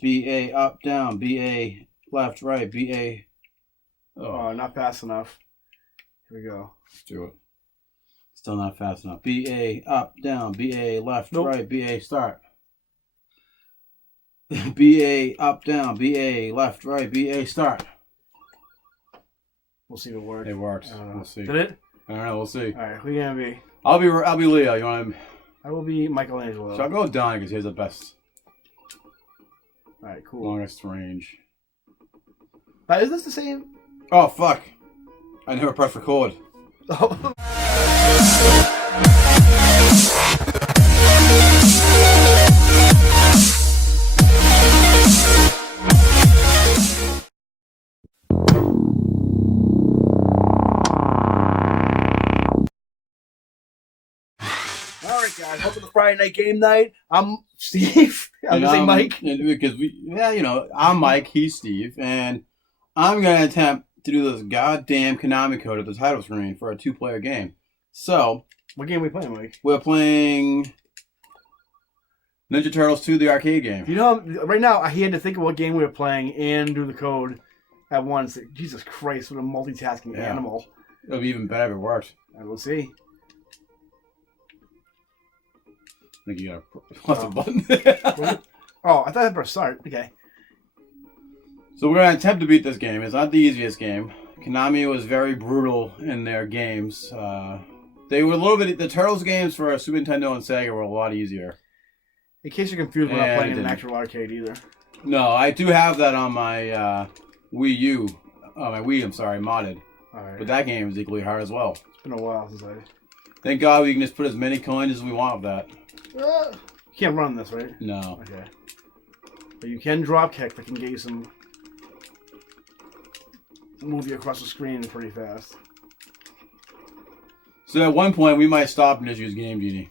BA up, down, BA left, right, BA. Oh, not fast enough. Here we go. Let's do it. Still not fast enough. BA up, down, BA left, right, BA start. BA up, down, BA left, right, BA start. We'll see if it works. It works. We'll see. Did it? I don't know. We'll see. All right, who are you gonna be? I'll be Leo. You want to? I will be Michelangelo. So I'll go with Don because he has the best. All right, cool. Longest range. Is this the same? Oh fuck! I never pressed record. Oh. Guys, welcome to Friday Night Game Night. I'm Steve. I'm gonna say Mike. Because I'm Mike, he's Steve, and I'm gonna attempt to do this goddamn Konami code at the title screen for a 2-player game. So, what game are we playing, Mike? We're playing Ninja Turtles 2, the arcade game. You know, right now I had to think of what game we were playing and do the code at once. Jesus Christ, what a multitasking animal. It'll be even better if it works. And we'll see. I think you gotta press the button. Oh, I thought I had to press start. Okay. So we're gonna attempt to beat this game. It's not the easiest game. Konami was very brutal in their games. They were a little bit. The Turtles games for Super Nintendo and Sega were a lot easier. In case you're confused, we're not playing in an actual arcade either. No, I do have that on my Wii U. Oh, my Wii. I'm sorry, modded. All right. But that game is equally hard as well. It's been a while since I. Thank God we can just put as many coins as we want with that. You can't run this, right? No. Okay. But you can drop kick that can get you some. Move you across the screen pretty fast. So at one point we might stop and just use Game Genie.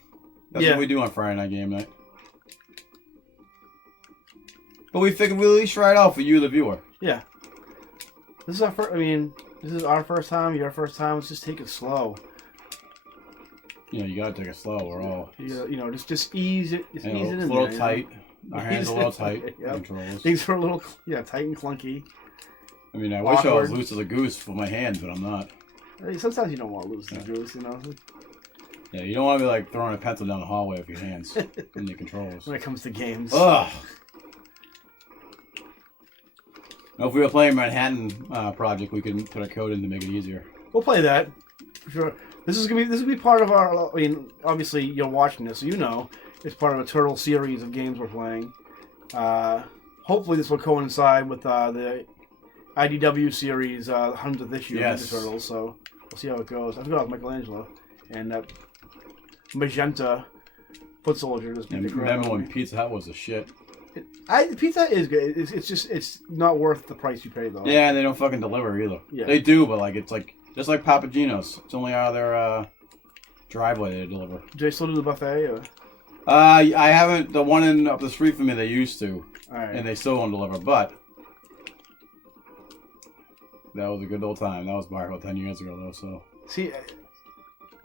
That's what we do on Friday Night Game Night. But we figured we'll at least try it out for you, the viewer. Yeah. This is our first. I mean, this is our first time. Your first time. Let's just take it slow. You know, you gotta take it slow. We're all. You know, just ease it. Just ease it in. A little tight. Our hands are a little tight. Yep. Controls. Things are a little, tight and clunky. I mean, I wish I was loose as a goose with my hands, but I'm not. Sometimes you don't want to loose as a goose, you know. Yeah, you don't want to be like throwing a pencil down the hallway with your hands in the controls. When it comes to games. Ugh. Now, if we were playing Manhattan Project, we could put a code in to make it easier. We'll play that for sure. This is gonna be part of our. I mean, obviously you're watching this, so you know it's part of a Turtle series of games we're playing. Hopefully, this will coincide with the IDW series 100th issue of Ninja Turtles. So we'll see how it goes. I forgot it was Michelangelo and that magenta foot soldier. Remember when Pizza Hut was a shit? Pizza Hut is good. It's not worth the price you pay though. Yeah, they don't fucking deliver either. Yeah. They do, but it's like. Just like Papa Gino's. It's only out of their driveway they deliver. Do they still do the buffet? Or? I haven't. The one up the street from me, they used to. Alright. And they still don't deliver. But that was a good old time. That was about 10 years ago, though. So see,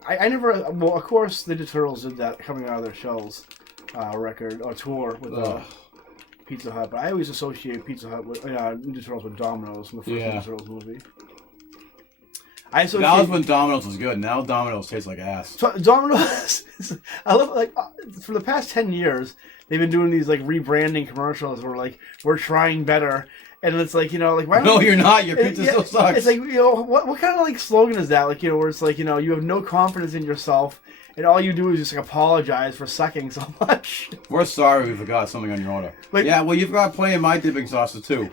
I never. Well, of course, the Turtles did that coming out of their shells record or tour with Pizza Hut. But I always associate Pizza Hut with Ninja Turtles with Domino's from the first Ninja Turtles movie. That was when Domino's was good. Now Domino's tastes like ass. So Domino's, I love for the past 10 years they've been doing these rebranding commercials where we're trying better, and it's why? No, you're not. Your pizza still sucks. It's what kind of slogan is that? Where it's you have no confidence in yourself, and all you do is just apologize for sucking so much. We're sorry we forgot something on your order. You forgot plenty of my dipping sauces too.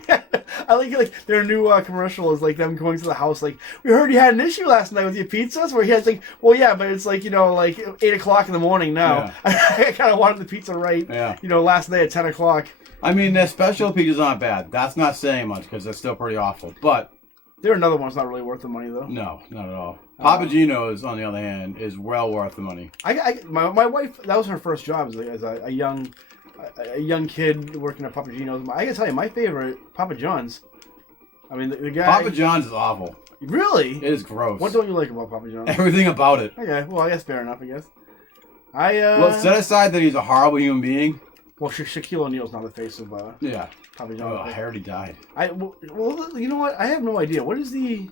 I like their new commercial is them going to the house we heard you had an issue last night with your pizzas where he has well yeah but it's 8 o'clock in the morning now. Yeah. I kind of wanted the pizza right. Yeah. Last night at 10 o'clock. I mean their special pizzas aren't bad. That's not saying much because they're still pretty awful. But there are another one's not really worth the money though. No, not at all. Papa Gino's on the other hand is well worth the money. My wife, that was her first job as a young kid working at Papa Gino's. I gotta tell you, my favorite, Papa John's. I mean, the guy... Papa John's is awful. Really? It is gross. What don't you like about Papa John's? Everything about it. Okay, well, I guess fair enough, I guess. Well, set aside that he's a horrible human being. Well, Shaquille O'Neal's now the face of Yeah. Papa John. Oh, I already died. Well, you know what? I have no idea. What is the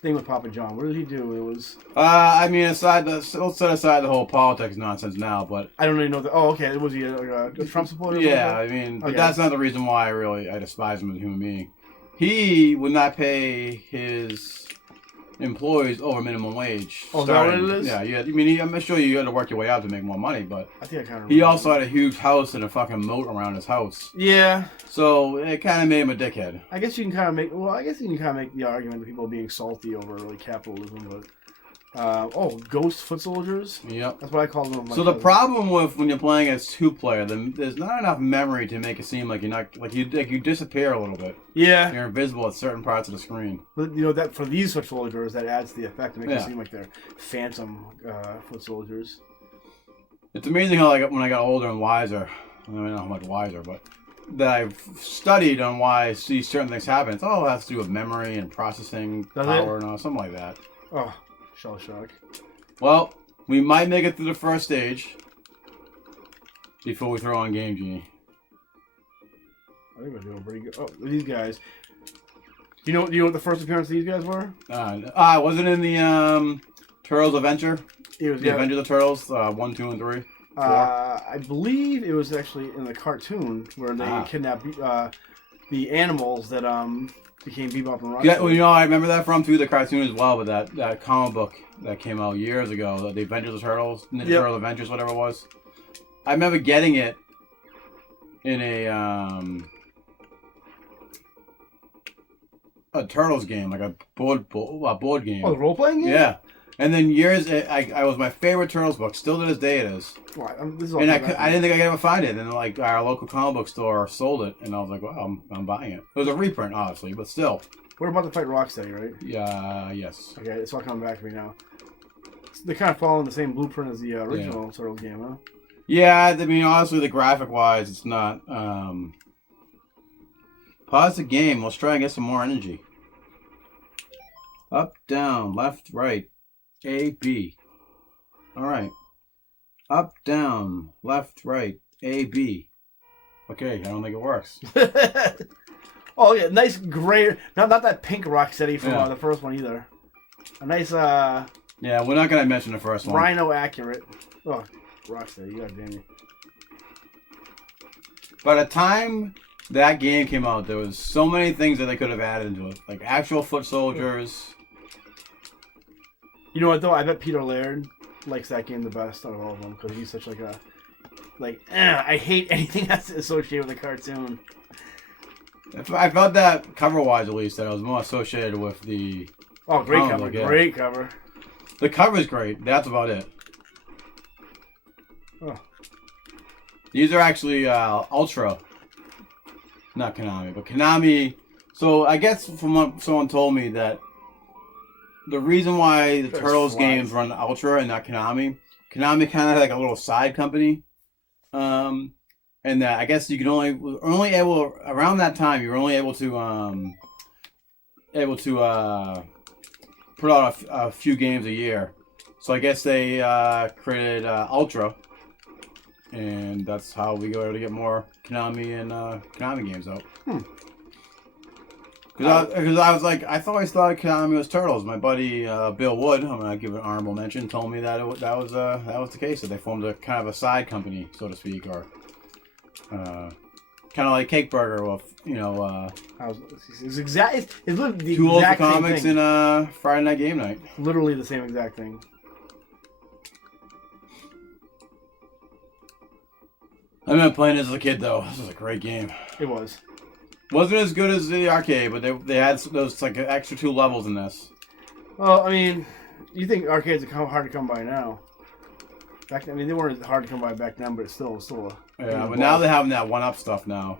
thing with Papa John? What did he do? It was. I mean, let's set aside the whole politics nonsense now, but I don't really know. Oh, okay. Was he a Trump supporter? yeah, I mean, but that's not the reason why I despise him as a human being. He would not pay his employees over minimum wage. Oh, is that what it is? Yeah. I mean, I'm sure you got to work your way out to make more money, but I think I kind of. He also had a huge house and a fucking moat around his house. Yeah. So it kind of made him a dickhead. I guess you can kind of make. Well, I guess you can kind of make the argument of people being salty over like capitalism, but. Ghost foot soldiers. Yep. That's what I call them. So the problem with when you're playing as 2-player, then there's not enough memory to make it seem like you're not you disappear a little bit. Yeah. You're invisible at certain parts of the screen. But you know that for these foot soldiers, that adds the effect to make it seem like they're phantom foot soldiers. It's amazing how when I got older and wiser, I mean not how much wiser, but that I've studied on why I see certain things happen. It's all has to do with memory and processing power and something like that. Oh. Shell shock. Well, we might make it through the first stage before we throw on Game Genie. I think we're doing pretty good. Oh, these guys. Do you know what the first appearance of these guys were? Was it in the Turtles Adventure? It was the Adventure of the Turtles, 1, 2, and 3. I believe it was actually in the cartoon where they kidnapped the animals that became Bebop and Rocksteady. Yeah, well, I remember that through the cartoon as well, but that comic book that came out years ago, the Adventures of the Turtles, Ninja Turtle Adventures, whatever it was. I remember getting it in a Turtles game, like a board game. Oh, the role-playing game? Yeah. And then I was my favorite Turtles book. Still to this day it is. Well, I didn't think I could ever find it. And like our local comic book store sold it, and I was like, well, I'm buying it. It was a reprint, obviously, but still. We're about to fight Rocksteady, right? Yeah. Yes. Okay, it's all coming back to me now. They're kind of following the same blueprint as the original Turtles game, huh? Yeah, I mean, honestly, the graphic-wise, it's not. Pause the game. Let's try and get some more energy. Up, down, left, right. A, B. All right. Up, down, left, right. A, B. Okay, I don't think it works. Oh, yeah, nice gray. Not that pink Rocksteady from the first one either. A nice, Yeah, we're not going to mention the first one. Rhino accurate. Oh, Rocksteady, god damn you. By the time that game came out, there was so many things that they could have added into it. Like actual foot soldiers. You know what, though? I bet Peter Laird likes that game the best out of all of them, because he's such like a... I hate anything that's associated with a cartoon. I felt that, cover-wise at least, that I was more associated with the... Oh, great cover. Great cover. The cover's great. That's about it. Oh. These are actually Ultra. Not Konami, but Konami... So, I guess from what someone told me that the reason why the Turtles games run Ultra and not Konami kind of had like a little side company. And that I guess you could only able around that time you were only able to put out a few games a year. So I guess they created Ultra, and that's how we go to get more Konami and Konami games out. Because I was like, I always thought Konami was Turtles. My buddy Bill Wood, I'm gonna give an honorable mention, told me that that was the case. That they formed a kind of a side company, so to speak, or kind of like Cake Burger with it's literally the Two exact Old same Comics thing. and Friday Night Game Night. Literally the same exact thing. I remember playing this as a kid, though. This was a great game. It was. Wasn't as good as the arcade, but they had those like extra 2 levels in this. Well, I mean, you think arcades are hard to come by now? They weren't hard to come by back then, but it's still a... Yeah, but now they're having that 1-up stuff now,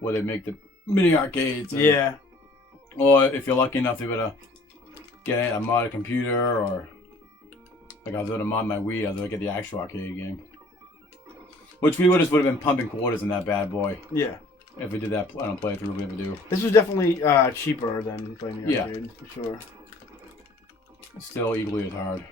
where they make the mini arcades. Yeah. Or if you're lucky enough to be able to get a modded computer, or like I was able to mod my Wii, I was able to get the actual arcade game. Which we would have been pumping quarters in that bad boy. Yeah. If we did that on a playthrough, we ever do. This was definitely cheaper than playing the arcade, for sure. It's still equally as hard.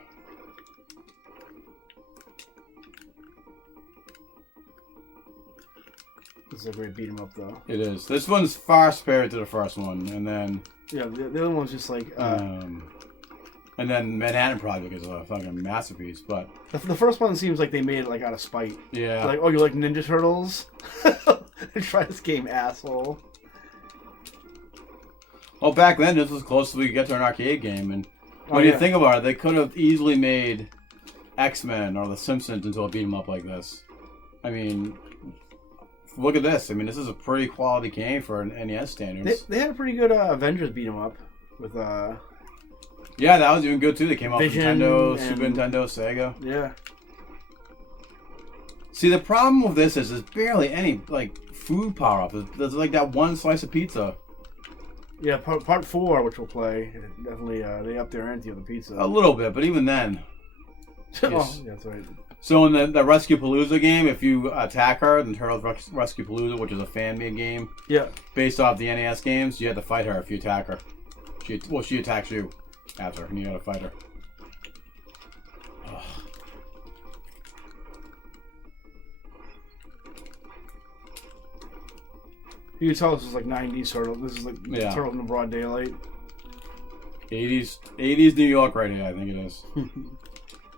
This is a great beat 'em up, though. It is. This one's far superior to the first one, and then Yeah, the other one's just like. And then Manhattan Project is a fucking masterpiece, but The first one seems like they made it like out of spite. yeah. Like, oh, you like Ninja Turtles? Try this game, asshole. Well, back then, this was close as we could get to an arcade game, and when you think about it, they could have easily made X-Men or The Simpsons into a beat 'em up like this. I mean, look at this. I mean, this is a pretty quality game for an NES standards. They had a pretty good Avengers beat 'em up with Yeah, that was even good too. They came out for Vision Nintendo, and- Super Nintendo, Sega. yeah. See, the problem with this is there's barely any like food power up. There's like that one slice of pizza. Yeah, part 4, which we'll play, definitely they up their ante on the pizza. A little bit, but even then. Oh, yeah, that's right. So in the Rescue Palooza game, if you attack her, in Turtles Rescue Palooza, which is a fan-made game Yeah. based off the NES games, you have to fight her if you attack her. She attacks you after, and you gotta fight her. Ugh. You can tell this is like 90s Turtle. This is like Yeah. Turtle in the broad daylight. 80s New York right here, I think it is.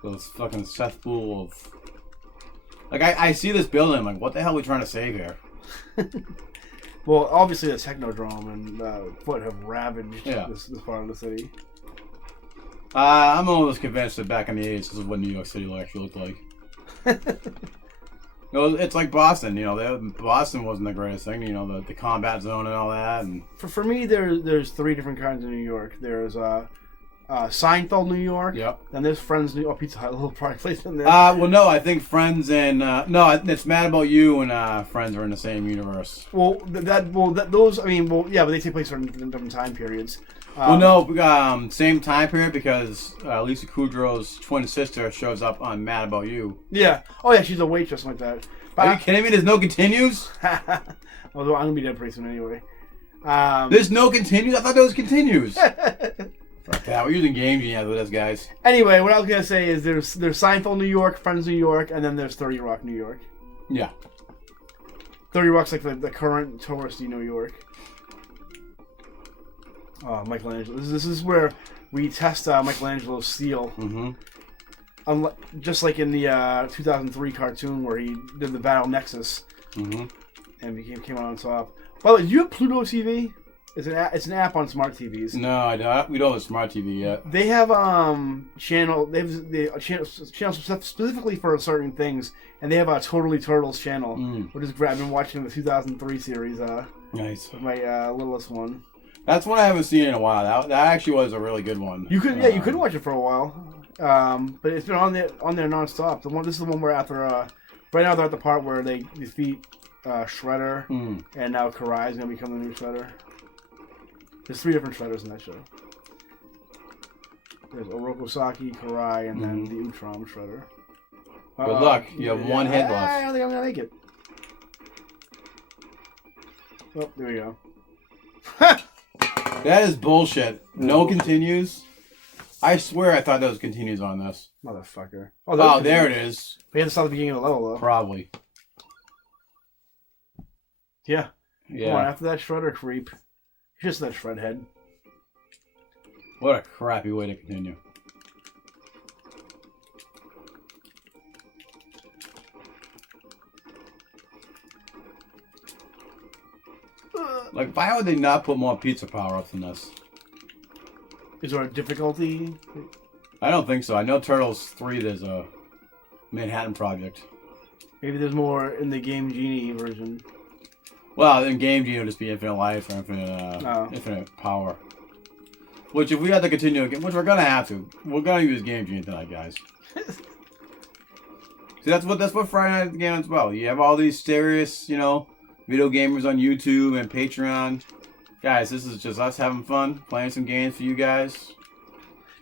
Those fucking cesspool of... Like, I see this building, I'm like, what the hell are we trying to save here? Well, obviously the Technodrome and Foot have ravaged Yeah. this part of the city. I'm almost convinced that back in the 80s, this is what New York City actually looked like. You know, it's like Boston, you know, Boston wasn't the greatest thing, you know, the combat zone and all that. And For me, there's 3 different kinds of New York. There's Seinfeld, New York. Yep. Then there's Friends, New York. Pizza Hut, a little product place in there. Well, no, I think Friends and no, it's Mad About You and Friends are in the same universe. Those. I mean, yeah, but they take place in different time periods. Well, no, same time period because Lisa Kudrow's twin sister shows up on Mad About You. Yeah. Oh, yeah, she's a waitress like that. Are you kidding me? There's no continues? Although I'm gonna be dead pretty soon anyway. There's no continues? I thought there was continues. Fuck that. We're using Game Genius with this, guys. Anyway, what I was gonna say is there's Seinfeld, New York, Friends, New York, and then there's 30 Rock, New York. Yeah. 30 Rock's like the current touristy New York. Oh, Michelangelo. This is where we test Michelangelo's steel. Mm-hmm. Just like in the 2003 cartoon where he did the Battle Nexus. Mm-hmm. And came out on top. By the way, do you have Pluto TV? It's an app on smart TVs. No, I don't. We don't have a smart TV yet. They have channel. They have channels specifically for certain things, and they have a Totally Turtles channel. Which is great. I've been watching the 2003 series. Nice. With my littlest one. That's one I haven't seen in a while. That actually was a really good one. You could you could watch it for a while, but it's been on there nonstop. This is the one where after right now they're at the part where they defeat Shredder, and now Karai is gonna become the new Shredder. There's 3 different Shredders in that show. There's Orokosaki, Karai, and then the Utrom Shredder. Good luck. You have one head left. I don't think I'm gonna make it. Oh, there we go. That is bullshit. No continues. I swear I thought there was continues on this. Motherfucker. Oh, there it is. We had to start at the beginning of the level, though. Probably. Yeah. Yeah. Come on, after that Shredder creep. Just that shred head. What a crappy way to continue. Like, why would they not put more pizza power-ups in this? Is there a difficulty? I don't think so. I know Turtles 3 there's a Manhattan Project. Maybe there's more in the Game Genie version. Well, in Game Genie it'll just be infinite life or infinite power. Which if we have to continue again, which we're gonna have to, we're gonna use Game Genie tonight, guys. See, that's what Friday Night Game is about. You have all these serious, you know, video gamers on YouTube and Patreon. Guys, this is just us having fun, playing some games for you guys.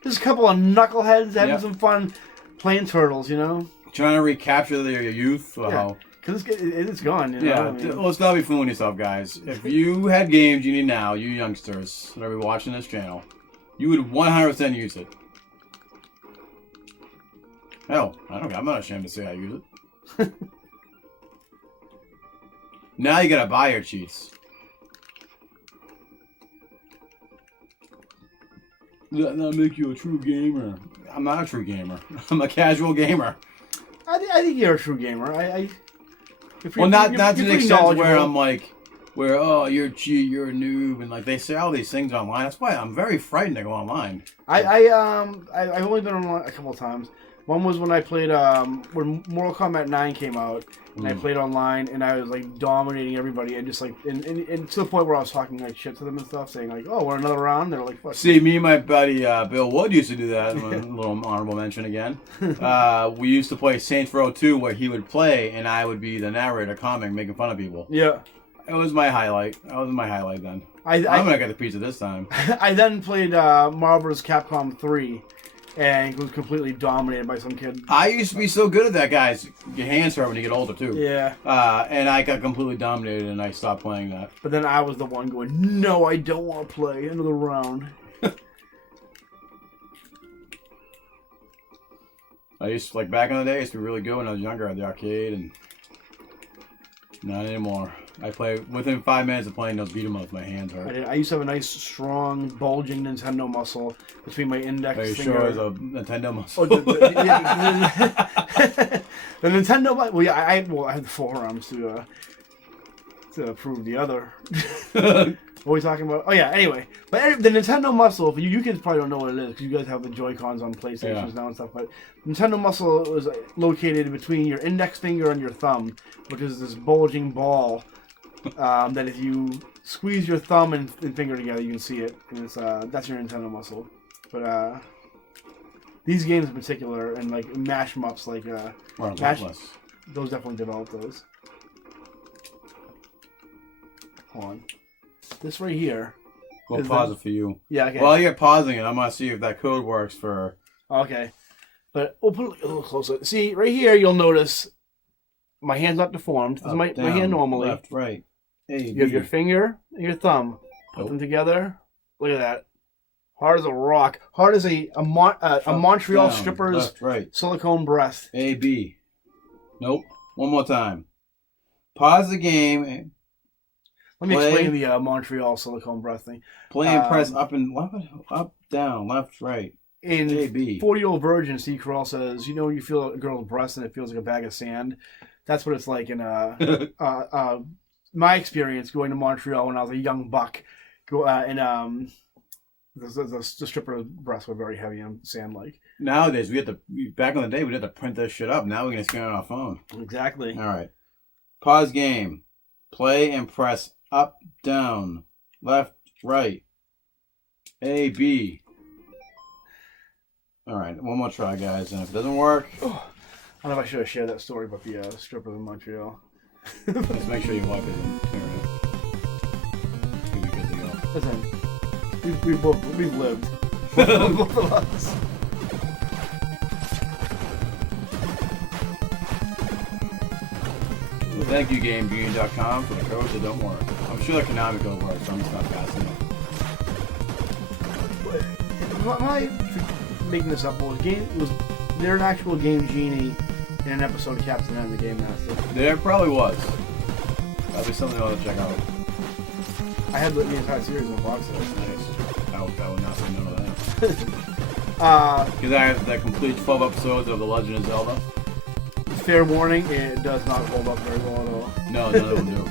Just a couple of knuckleheads having some fun playing Turtles, you know? Trying to recapture their youth. Wow. Because it's gone, you know? Yeah, I mean, let's not be fooling yourself, guys. If you had games you need now, you youngsters that are watching this channel, you would 100% use it. Hell, I'm not ashamed to say I use it. Now you gotta buy your cheats. Does that not make you a true gamer? I'm not a true gamer. I'm a casual gamer. I think you're a true gamer. Well, not to the pretty extent where knowledgeable. I'm like, oh, you're a cheat, you're a noob, and like they say all these things online. That's why I'm very frightened to go online. I've only been online a couple of times. One was when I played when Mortal Kombat 9 came out, and I played online, and I was like dominating everybody, and just like and to the point where I was talking like shit to them and stuff, saying like, "Oh, we're another round." They're like, "Fuck." See, me and my buddy Bill Wood used to do that. A little honorable mention again. We used to play Saints Row 2, where he would play, and I would be the narrator, comic, making fun of people. Yeah. It was my highlight. That was my highlight then. I'm gonna get the pizza this time. I then played Marvel vs. Capcom 3, and was completely dominated by some kid. I used to be so good at that, guys. Your hands hurt when you get older too. Yeah. And I got completely dominated, and I stopped playing that. But then I was the one going, "No, I don't want to play another round." I used to, like back in the day, I used to be really good when I was younger at the arcade, and not anymore. I play within 5 minutes of playing those beat 'em ups, my hands hurt. I used to have a nice, strong, bulging Nintendo muscle between my index Are you finger. sure it's a Nintendo muscle? Oh, the Nintendo. Well, yeah, I had the forearms to prove the other. What are we talking about? Oh yeah. Anyway, but the Nintendo muscle. For you kids probably don't know what it is because you guys have the Joy-Cons on PlayStations now and stuff. But Nintendo muscle is located between your index finger and your thumb, which is this bulging ball that if you squeeze your thumb and finger together, you can see it, and it's that's your Nintendo muscle. But these games in particular, and like mash 'em ups, like those definitely developed those. Hold on. This right here. We'll pause it for you. Yeah, okay. While you're pausing it, I'm going to see if that code works for... Okay. But we'll put it a little closer. See, right here, you'll notice my hand's not deformed. This is my hand normally. Left, right. You have your finger and your thumb. Put them together. Look at that. Hard as a rock. Hard as a Montreal down, stripper's left, right. silicone breast. A, B. Nope. One more time. Pause the game... Let me explain the Montreal silicone breast thing. Play and press up and left, up, down, left, right. In A, B. 40-Year-Old Virgin, Steve Carell says, you know when you feel a girl's breast and it feels like a bag of sand? That's what it's like in my experience going to Montreal when I was a young buck. The stripper breasts were very heavy and sand-like. Nowadays, back in the day, we had to print this shit up. Now we're going to scan it on our phone. Exactly. All right. Pause game. Play and press up, down, left, right. A, B. All right, one more try, guys. And if it doesn't work... Oh, I don't know if I should have shared that story about the strippers in Montreal. Just make sure you wipe it and clear it. You'll be good to go. Listen, we've lived. Both of us. Well, thank you, GameGenius.com, for the codes that don't work. I'm sure the Konami code works, so I'm just not fast enough. Am I making this up? Was there an actual Game Genie in an episode of Captain N, the Game Master? There probably was. That'll be something I want to check out. I had the entire series in a box set. Nice. I would not say no to that. Because I have the complete 12 episodes of The Legend of Zelda. Fair warning, it does not hold up very well at all. No, none of them do.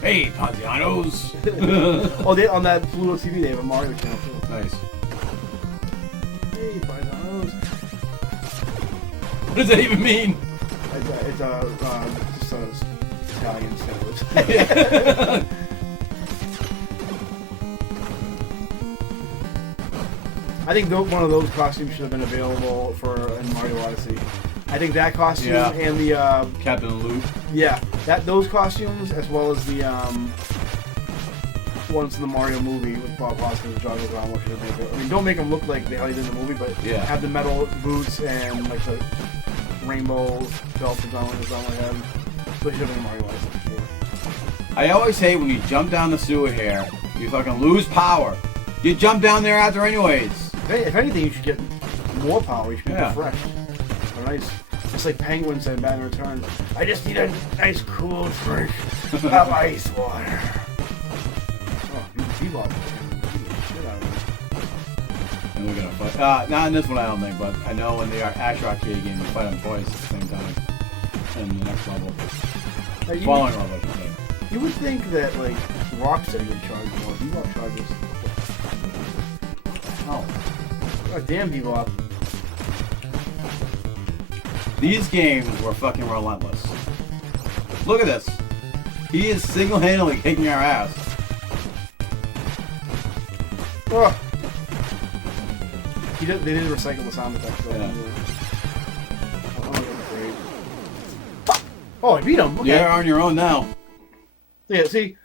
Hey, Ponzianos! Oh, on that Pluto TV, they have a Mario channel too. Nice. Hey, Ponzianos. What does that even mean? It's just a Italian sandwich. I think one of those costumes should have been available in Mario Odyssey. I think that costume and the Captain Luke. Yeah, those costumes as well as the ones in the Mario movie with Bob Hoskins and John Leguizamo should have made it. I mean, don't make them look like how they did in the movie, but have the metal boots and like the rainbow belt that John Leguizamo had. So it should have been Mario Odyssey. I always hate when you jump down the sewer here, you fucking lose power. You jump down there after anyways. If anything, you should get more power. You should be refreshed. Nice. Just like Penguin said in Batman Returns, I just need a nice cool drink of ice water. Oh, Bebop. Shit out of me. And we're gonna fight. Not in this one, I don't think, but I know in the actual arcade game, we fight them twice at the same time. In the next level. Following level, I should say. You would think that, like, Rocksteady would charge more. Bebop charges. Oh. God damn, Bebop. These games were fucking relentless. Look at this. He is single-handedly kicking our ass. Oh. They did recycle the sound effects though. Yeah. Oh, I beat him. Okay. You're on your own now. Yeah, see?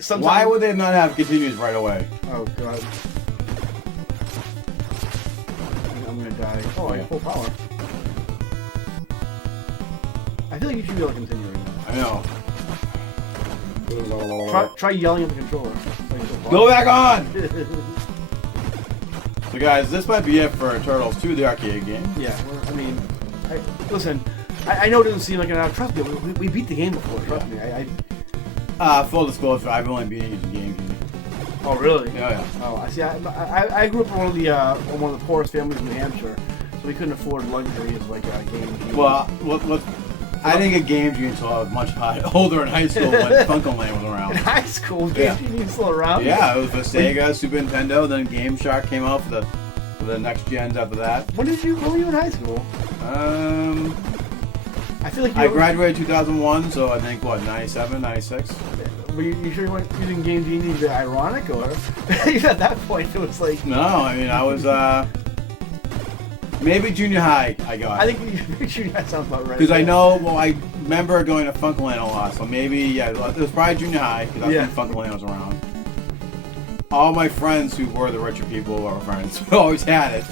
Sometimes... Why would they not have continues right away? Oh, God. I'm gonna die. Oh, I have full power. I feel like you should be able to continue right now. I know. Try yelling at the controller. Go back on! So guys, this might be it for Turtles 2, the arcade game. Yeah, well, I mean, listen, I know it doesn't seem like an trust me, we beat the game before, trust me. Full disclosure, I've only been using games. Oh, really? Yeah. Oh, I see. I grew up in one of the poorest families in New Hampshire, so we couldn't afford luxuries like games. Well, I didn't get Game Genie until I was much older in high school when Funkoland was around. In high school, Game Genie was still around? Yeah, it was the Sega, Super Nintendo, then Game Shark came out for the next gens after that. When were you in high school? I feel like I graduated 2001, so I think, 97, 96? Were you sure you weren't using Game Genie to be ironic, or at that point it was like... No, I mean, I was, maybe junior high I got. I think junior high sounds about right. Because I know, I remember going to Funkoland a lot, so maybe, yeah, it was probably junior high, because that's when Funkoland was around. All my friends who were the richer people were friends, who always had it.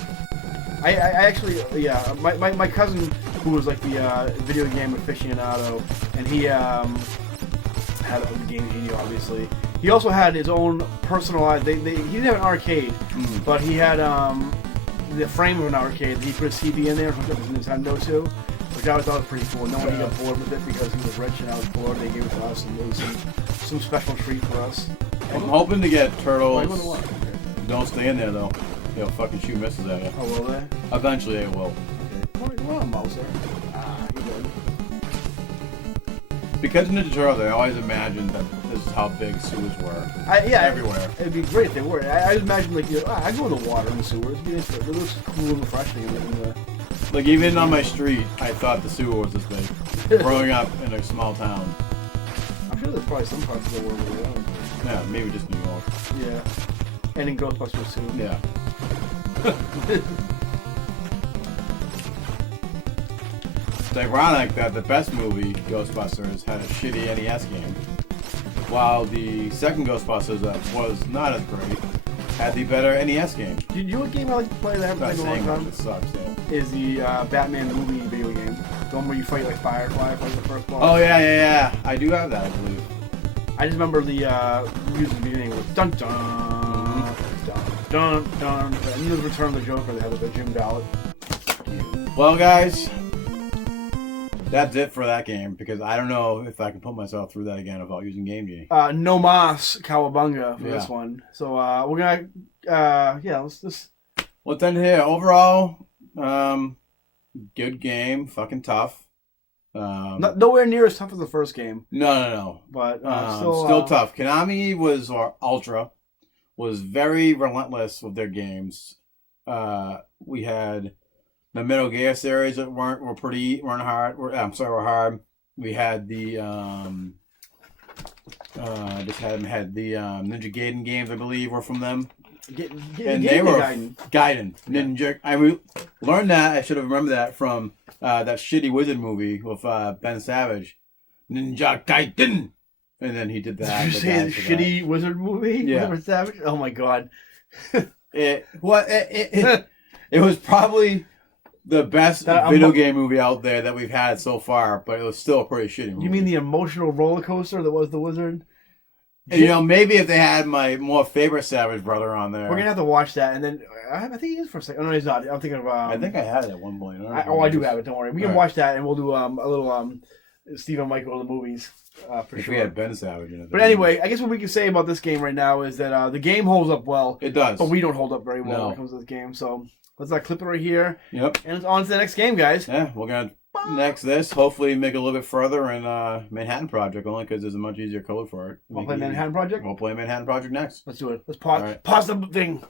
I actually, yeah, my cousin, who was like the video game aficionado, and he had a Game Genie, obviously. He also had his own personalized, he didn't have an arcade, but he had the frame of an arcade. He put a CD in there and hooked up his Nintendo to, which I thought was pretty cool. No one got bored with it because he was rich and I was poor. They gave it to us, and it was some special treat for us. I'm hoping to get Turtles. Don't stay in there, though. They'll fucking shoot missiles at you. Oh, will they? Eventually they will. Okay. Come on, Mouser. You're good. Because Ninja Turtle, they always imagined that this is how big sewers were. Everywhere. It'd be great if they were. I imagine, like, I go in the water in the sewers. It looks cool and refreshing. Like, even on my street, I thought the sewer was this big. Growing up in a small town. I'm sure there's probably some parts of the world where they don't. Yeah, maybe just New York. Yeah. And in Ghostbusters too. Yeah. It's ironic that the best movie, Ghostbusters, had a shitty NES game, while the second Ghostbusters that was not as great had the better NES game. You know what game I like to play that I haven't played in a long time? It sucks, though. Is the Batman movie video game. The one where you fight like Firefly, fight the first boss. Oh, yeah. I do have that, I believe. I just remember the music beginning with dun dun dun dun, and then the Return of the Joker. They had the Jim Ballard. Well, guys, that's it for that game, because I don't know if I can put myself through that again without using Game Genie. No mas cowabunga for this one. So we're gonna let's end here. Overall, good game, fucking tough. Nowhere near as tough as the first game. No. But still tough. Konami was, or Ultra, was very relentless with their games. We had the Metal Gear series that were hard. Were hard. We had the Ninja Gaiden games, I believe, were from them. And they were Gaiden. Ninja. I learned that. I should have remembered that from that shitty wizard movie with Ben Savage. Ninja Gaiden. And then he did that. Did you say the shitty wizard movie? Yeah. With Savage? Oh my god. It was probably the best video game movie out there that we've had so far, but it was still a pretty shitty movie. You mean the emotional roller coaster that was the wizard? And, you know, maybe if they had my more favorite Savage brother on there. We're gonna have to watch that, and then I think he is for a second. Oh, no, he's not. I'm thinking of. I think I had it at one point. I do have it. Don't worry. We can watch that, and we'll do a little Steve and Michael of the movies for if sure. we had Ben Savage in it. But anyway, I guess what we can say about this game right now is that the game holds up well. It does. But we don't hold up very well when it comes to this game. So let's clip it right here. Yep. And it's on to the next game, guys. Yeah, we're going to next this, hopefully make it a little bit further in Manhattan Project, only because there's a much easier code for it. Want to play Manhattan Project? We'll play Manhattan Project next. Let's do it. Let's pause. Right. Pause the thing.